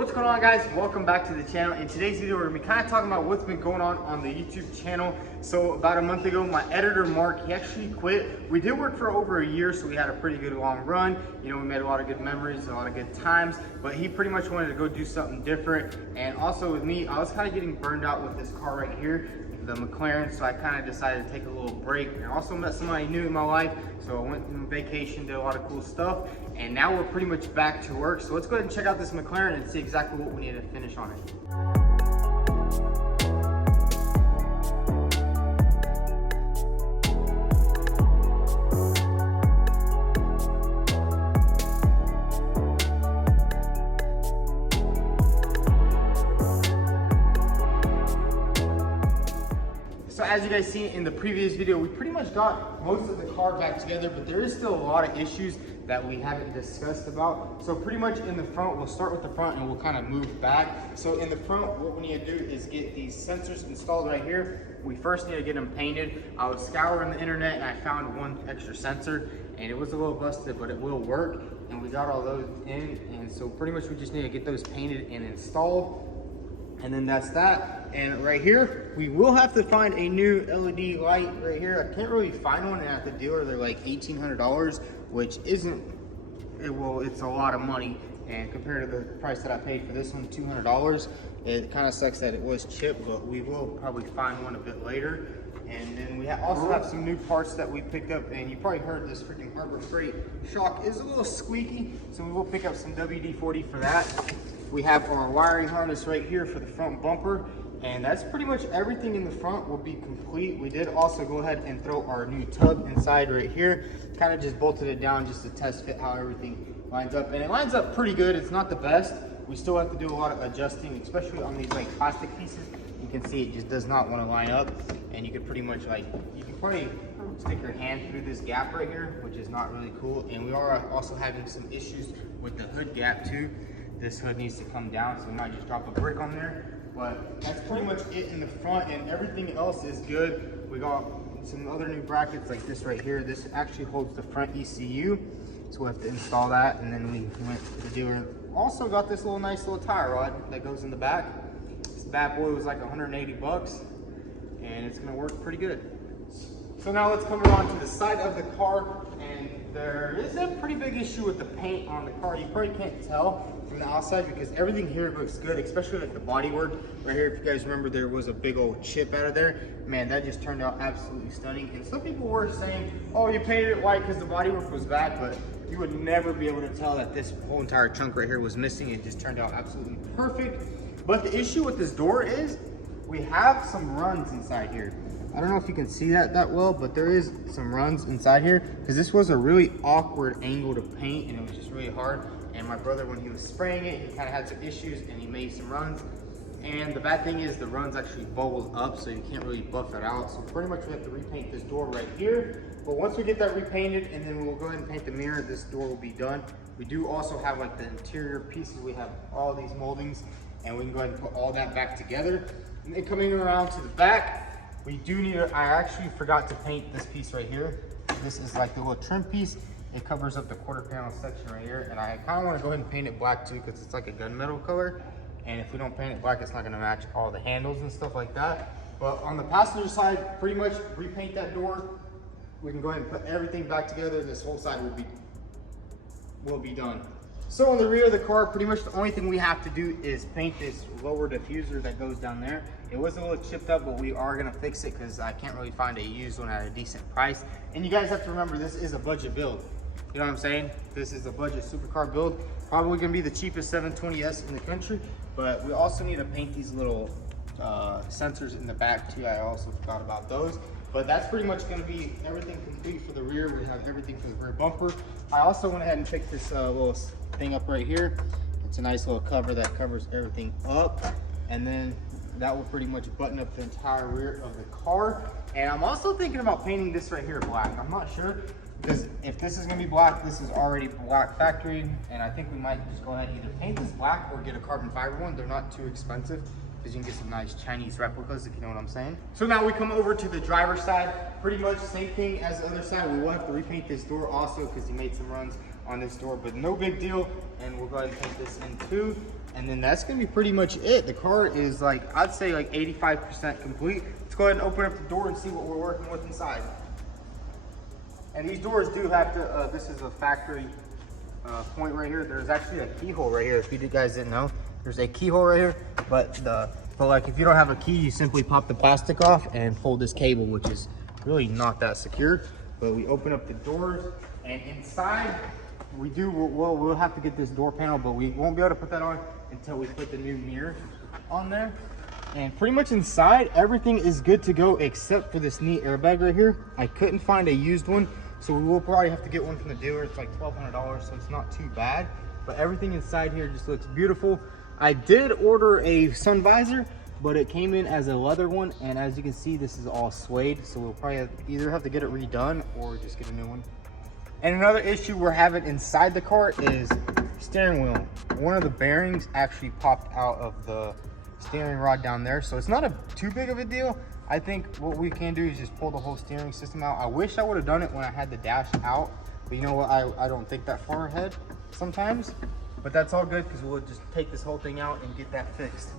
What's going on, guys? Welcome back to the channel. In today's video, we're gonna be kind of talking about what's been going on the YouTube channel. So about a month ago, my editor Mark, he actually quit. We did work for over a year, so we had a pretty good long run. You know, we made a lot of good memories, a lot of good times, but he pretty much wanted to go do something different. And also with me, I was kind of getting burned out with this car right here, the Mclaren, so I kind of decided to take a little break. And I also met somebody new in my life, so I went on vacation, did a lot of cool stuff, and now we're pretty much back to work. So let's go ahead and check out this Mclaren and see exactly what we need to finish on it. So as you guys seen in the previous video, we pretty much got most of the car back together, but there is still a lot of issues that we haven't discussed about. So pretty much in the front, we'll start with the front and we'll kind of move back. So in the front, what we need to do is get these sensors installed right here. We first need to get them painted. I was scouring the internet and I found one extra sensor and it was a little busted, but it will work. And we got all those in. And so pretty much we just need to get those painted and installed. And then that's that. And right here, we will have to find a new LED light right here. I can't really find one at the dealer. They're like $1,800, which isn't, it's a lot of money. And compared to the price that I paid for this one, $200, it kind of sucks that it was chipped, but we will probably find one a bit later. And then we also have some new parts that we picked up, and you probably heard this freaking Harbor Freight shock is a little squeaky, so we will pick up some WD-40 for that. We have our wiring harness right here for the front bumper, and that's pretty much everything in the front will be complete. We did also go ahead and throw our new tub inside right here, kind of just bolted it down just to test fit how everything lines up, and it lines up pretty good. It's not the best. We still have to do a lot of adjusting, especially on these like plastic pieces. You can see it just does not want to line up, and you could pretty much you can probably stick your hand through this gap right here, which is not really cool. And we are also having some issues with the hood gap too. This hood needs to come down, so we might just drop a brick on there. But that's pretty much it in the front, and everything else is good. We got some other new brackets like this right here. This actually holds the front ECU, so we'll have to install that. And then we went to the dealer. Also got this nice little tire rod that goes in the back. This bad boy was like 180 bucks, and it's gonna work pretty good. So now let's come around to the side of the car, and there is a pretty big issue with the paint on the car. You probably can't tell from the outside because everything here looks good, especially like the bodywork right here. If you guys remember, there was a big old chip out of there. Man, that just turned out absolutely stunning. And some people were saying, oh, you painted it white because the bodywork was bad, but you would never be able to tell that this whole entire chunk right here was missing. It just turned out absolutely perfect. But the issue with this door is we have some runs inside here. I don't know if you can see that well, but there is some runs inside here because this was a really awkward angle to paint, and it was just really hard. And my brother, when he was spraying it, he kind of had some issues and he made some runs. And the bad thing is the runs actually bubbled up, so you can't really buff it out. So pretty much we have to repaint this door right here. But once we get that repainted, and then we'll go ahead and paint the mirror, this door will be done. We do also have like the interior pieces. We have all these moldings, and we can go ahead and put all that back together. And then coming around to the back, we do need I actually forgot to paint this piece right here. This is like the little trim piece. It covers up the quarter panel section right here. And I kind of want to go ahead and paint it black too, because it's like a gunmetal color. And if we don't paint it black, it's not going to match all the handles and stuff like that. But on the passenger side, pretty much repaint that door. We can go ahead and put everything back together. This whole side will be done. So on the rear of the car, pretty much the only thing we have to do is paint this lower diffuser that goes down there. It was a little chipped up, but we are gonna fix it because I can't really find a used one at a decent price. And you guys have to remember, this is a budget build. You know what I'm saying? This is a budget supercar build. Probably gonna be the cheapest 720S in the country, but we also need to paint these little sensors in the back too. I also forgot about those. But that's pretty much going to be everything complete for the rear. We have everything for the rear bumper. I also went ahead and picked this little thing up right here. It's a nice little cover that covers everything up. And then that will pretty much button up the entire rear of the car. And I'm also thinking about painting this right here black. I'm not sure, because if this is going to be black, this is already black factory. And I think we might just go ahead and either paint this black or get a carbon fiber one. They're not too expensive, because you can get some nice Chinese replicas, if you know what I'm saying. So now we come over to the driver's side. Pretty much same thing as the other side. We will have to repaint this door also because he made some runs on this door, but no big deal. And we'll go ahead and paint this in too. And then that's gonna be pretty much it. The car is like, I'd say like 85% complete. Let's go ahead and open up the door and see what we're working with inside. And these doors do have to, this is a factory point right here. There's actually a keyhole right here. If you guys didn't know, there's a keyhole right here. But like if you don't have a key, you simply pop the plastic off and pull this cable, which is really not that secure. But we open up the doors, and inside we'll have to get this door panel, but we won't be able to put that on until we put the new mirror on there. And pretty much inside, everything is good to go except for this knee airbag right here. I couldn't find a used one, so we will probably have to get one from the dealer. It's like $1,200, so it's not too bad. But everything inside here just looks beautiful. I did order a sun visor, but it came in as a leather one, and as you can see, this is all suede, so we'll probably either have to get it redone or just get a new one. And another issue we're having inside the car is steering wheel. One of the bearings actually popped out of the steering rod down there, so it's not too big of a deal. I think what we can do is just pull the whole steering system out. I wish I would have done it when I had the dash out, but you know what, I don't think that far ahead sometimes. But that's all good, because we'll just take this whole thing out and get that fixed.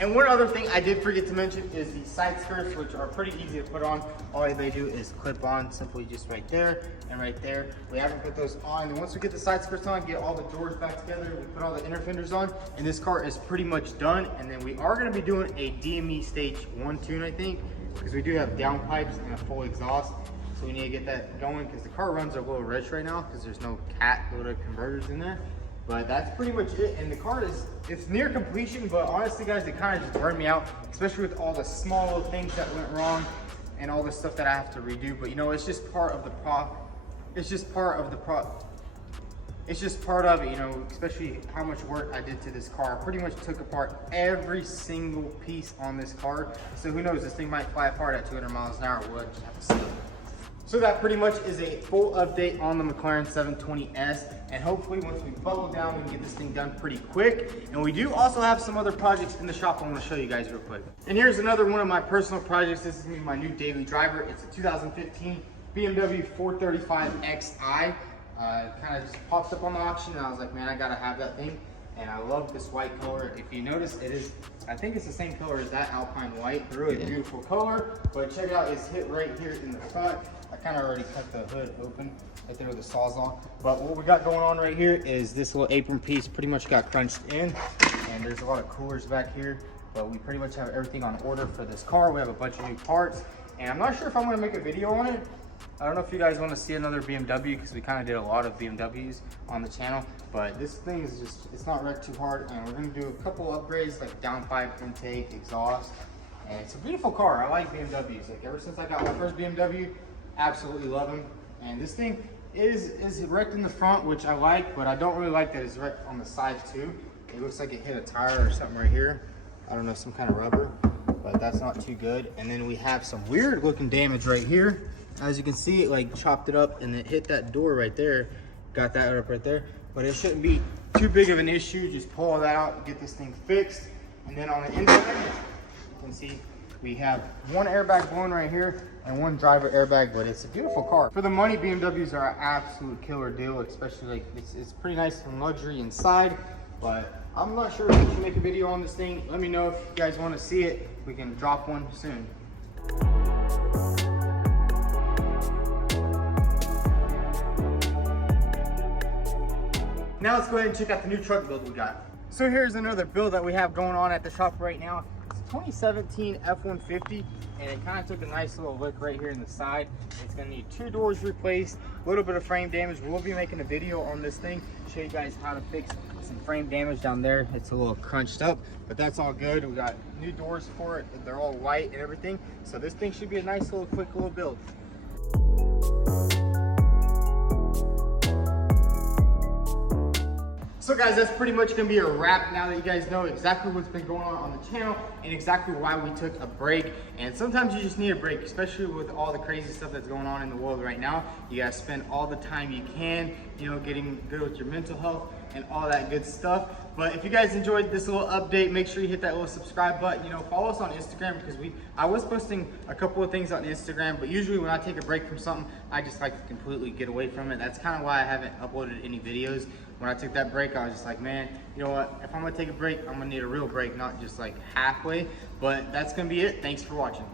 And one other thing I did forget to mention is the side skirts, which are pretty easy to put on. All they do is clip on simply just right there and right there. We haven't put those on. And once we get the side skirts on, get all the doors back together, we put all the inner fenders on, and this car is pretty much done. And then we are gonna be doing a DME stage 1 tune, I think, because we do have downpipes and a full exhaust. So we need to get that going, because the car runs a little rich right now because there's no cat loaded converters in there. But that's pretty much it, and the car it's near completion, but honestly guys, it kind of just burned me out, especially with all the small little things that went wrong and all the stuff that I have to redo. But you know, it's just part of the it's just part of it, you know, especially how much work I did to this car. I pretty much took apart every single piece on this car. So who knows, this thing might fly apart at 200 miles an hour. We'll just have to see. So that pretty much is a full update on the Mclaren 720S, and hopefully once we buckle down, we can get this thing done pretty quick. And we do also have some other projects in the shop I want to show you guys real quick. And here's another one of my personal projects. This is gonna be my new daily driver. It's a 2015 BMW 435xi. It kind of just popped up on the auction, and I was like, man, I gotta have that thing. And I love this white color. If you notice, I think it's the same color as that Alpine white. Really beautiful color. But check it out, it's hit right here in the front. I kind of already cut the hood open right there with the Sawzall. But what we got going on right here is this little apron piece pretty much got crunched in. And there's a lot of coolers back here. But we pretty much have everything on order for this car. We have a bunch of new parts. And I'm not sure if I'm going to make a video on it. I don't know if you guys want to see another BMW, because we kind of did a lot of BMWs on the channel, but this thing is just, it's not wrecked too hard, and we're going to do a couple upgrades like downpipe, intake, exhaust, and it's a beautiful car. I like BMWs. Like ever since I got my first BMW, absolutely love them. And this thing is wrecked in the front, which I like, but I don't really like that it's wrecked on the sides too. It looks like it hit a tire or something right here. I don't know, some kind of rubber, but that's not too good. And then we have some weird looking damage right here. As you can see, it like chopped it up and it hit that door right there. Got that up right there. But it shouldn't be too big of an issue. Just pull that out, get this thing fixed. And then on the inside, you can see we have one airbag blown right here and one driver airbag, but it's a beautiful car. For the money, BMWs are an absolute killer deal, especially like it's pretty nice and luxury inside. But I'm not sure if we should make a video on this thing. Let me know if you guys want to see it. We can drop one soon. Now let's go ahead and check out the new truck build we got. So here's another build that we have going on at the shop right now. It's a 2017 F150, and it kind of took a nice little lick right here in the side. It's gonna need 2 doors replaced, a little bit of frame damage. We'll be making a video on this thing, show you guys how to fix some frame damage down there. It's a little crunched up, but that's all good. We got new doors for it. They're all white and everything. So this thing should be a nice little quick little build. So guys, that's pretty much gonna be a wrap now that you guys know exactly what's been going on the channel and exactly why we took a break. And sometimes you just need a break, especially with all the crazy stuff that's going on in the world right now. You gotta spend all the time you can, you know, getting good with your mental health. and all that good stuff. But if you guys enjoyed this little update, make sure you hit that little subscribe button. You know, follow us on Instagram, because I was posting a couple of things on Instagram, but usually when I take a break from something, I just like to completely get away from it. That's kind of why I haven't uploaded any videos. When I took that break, I was just like, man, you know what? If I'm gonna take a break, I'm gonna need a real break, not just like halfway. But that's gonna be it. Thanks for watching.